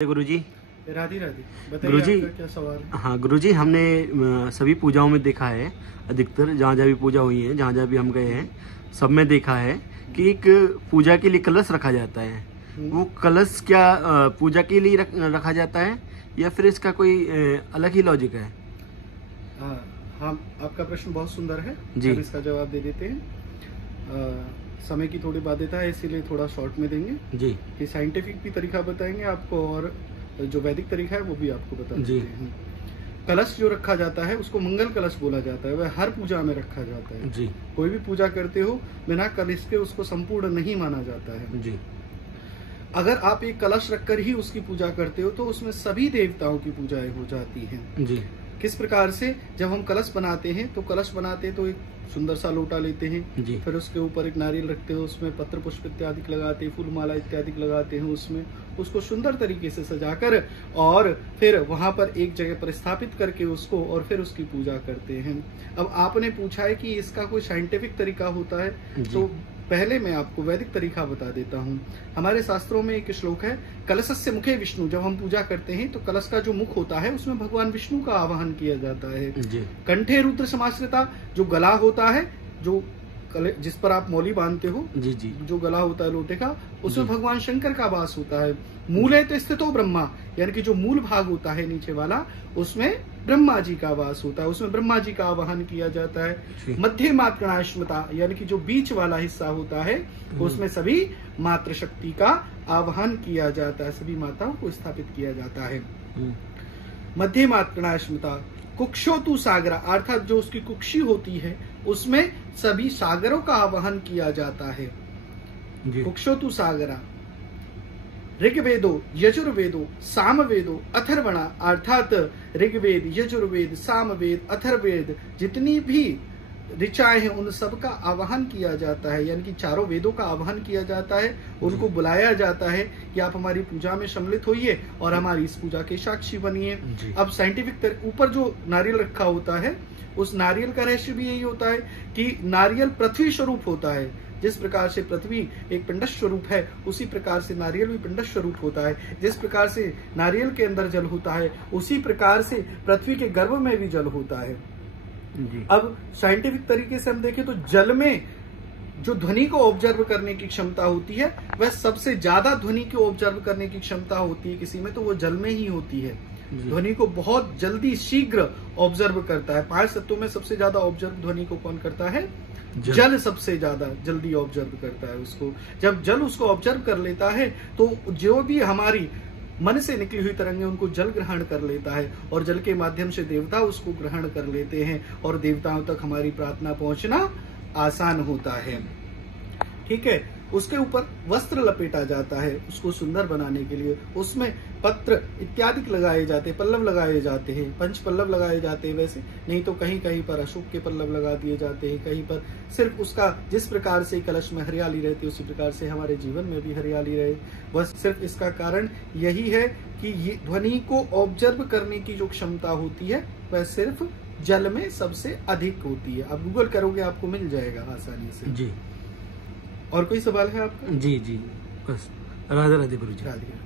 गुरुजी। राधे राधे। बताइए गुरुजी, आपका क्या सवाल है? हाँ गुरुजी, हमने सभी पूजाओं में देखा है, अधिकतर जहाँ जहाँ भी पूजा हुई है, जहाँ जहाँ भी हम गए हैं, सब में देखा है कि एक पूजा के लिए कलश रखा जाता है। वो कलश क्या पूजा के लिए रखा जाता है या फिर इसका कोई अलग ही लॉजिक है? हाँ, आपका प्रश्न बहुत सुंदर है जी। हम इसका जवाब दे देते हैं। समय की थोड़ी बाध्यता है, इसीलिए थोड़ा शॉर्ट में देंगे जी। कि साइंटिफिक भी तरीका बताएंगे आपको और जो वैदिक तरीका है वो भी आपको बता देते हैं। कलश जो रखा जाता है उसको मंगल कलश बोला जाता है, वह हर पूजा में रखा जाता है। जी। कोई भी पूजा करते हो बिना कलश के उसको संपूर्ण नहीं माना जाता है। जी। अगर आप एक कलश रखकर ही उसकी पूजा करते हो तो उसमें सभी देवताओं की पूजाएं हो जाती हैं। जी। किस प्रकार से? जब हम कलश बनाते हैं तो कलश बनाते तो एक सुंदर सा लोटा लेते हैं, जी। फिर उसके ऊपर एक नारियल रखते हो, उसमें पत्र पुष्प इत्यादि लगाते हैं, फूल माला इत्यादि लगाते हैं, उसमें उसको सुंदर तरीके से सजाकर और फिर वहां पर एक जगह पर स्थापित करके उसको और फिर उसकी पूजा करते हैं। अब आपने पूछा है कि इसका कोई साइंटिफिक तरीका होता है, तो पहले मैं आपको वैदिक तरीका बता देता हूँ। हमारे शास्त्रों में एक श्लोक है, कलशस्य मुखे विष्णु। जब हम पूजा करते हैं तो कलश का जो मुख होता है उसमें भगवान विष्णु का आवाहन किया जाता है। कंठे रुद्र समाश्रिता, जो गला होता है, जो जिस पर आप मौली बांधते हो, जी जी, जो गला होता है लोटे का, उसमें भगवान शंकर का वास होता है। मूले तो स्थितो ब्रह्मा, यानी कि जो मूल भाग होता है नीचे वाला, उसमें ब्रह्मा जी का वास होता है, उसमें ब्रह्मा जी का आवाहन किया जाता है। मध्य मात्रणाश्मता, यानी कि जो बीच वाला हिस्सा होता है उसमें सभी मातृशक्ति का आवाहन किया जाता है, सभी माताओं को स्थापित किया जाता है। मध्य मात्रणाश्मता कुक्षोतु सागरा, अर्थात जो उसकी कुक्षी होती है उसमें सभी सागरों का आवाहन किया जाता है। कुक्षोतु सागरा। ऋग्वेदो यजुर्वेदो सामवेदो अथर्वणा, अर्थात ऋग्वेद, यजुर्वेद, सामवेद, अथर्ववेद, जितनी भी ऋचाएं हैं उन सब का आवाहन किया जाता है, यानी कि चारों वेदों का आवाहन किया जाता है। उनको बुलाया जाता है कि आप हमारी पूजा में सम्मिलित होइए और हमारी इस पूजा के साक्षी बनिए। अब साइंटिफिक ऊपर जो नारियल रखा होता है उस नारियल का रहस्य भी यही होता है कि नारियल पृथ्वी स्वरूप होता है। जिस प्रकार से पृथ्वी एक पिंडस्थ स्वरूप है उसी प्रकार से नारियल भी पिंडस्थ स्वरूप होता है। जिस प्रकार से नारियल के अंदर जल होता है उसी प्रकार से पृथ्वी के गर्भ में भी जल होता है। अब साइंटिफिक तरीके से हम देखें तो जल में जो ध्वनि को ऑब्जर्व करने की क्षमता होती है वह सबसे ज्यादा ध्वनि को ऑब्जर्व करने की क्षमता होती है किसी में, तो वो जल में ही होती है। ध्वनि को बहुत जल्दी शीघ्र ऑब्जर्व करता है। 5 तत्वों में सबसे ज्यादा ऑब्जर्व ध्वनि को कौन करता है? जल सबसे ज्यादा जल्दी ऑब्जर्व करता है उसको। जब जल उसको ऑब्जर्व कर लेता है तो जो भी हमारी मन से निकली हुई तरंगें उनको जल ग्रहण कर लेता है और जल के माध्यम से देवता उसको ग्रहण कर लेते हैं और देवताओं तक हमारी प्रार्थना पहुंचना आसान होता है। ठीक है, उसके ऊपर वस्त्र लपेटा जाता है उसको सुंदर बनाने के लिए। उसमें पत्र इत्यादि लगाए जाते हैं, पल्लव लगाए जाते हैं, पंच पल्लव लगाए जाते हैं। वैसे नहीं तो कहीं कहीं पर अशोक के पल्लव लगा दिए जाते हैं, कहीं पर सिर्फ उसका जिस प्रकार से कलश में हरियाली रहती है उसी प्रकार से हमारे जीवन में भी हरियाली रहे। बस सिर्फ इसका कारण यही है कि ये ध्वनि को ऑब्जर्व करने की जो क्षमता होती है वह सिर्फ जल में सबसे अधिक होती है। आप गूगल करोगे आपको मिल जाएगा आसानी से। जी। और कोई सवाल है आपका? जी जी, बस राधे राधे गुरुजी। राधे।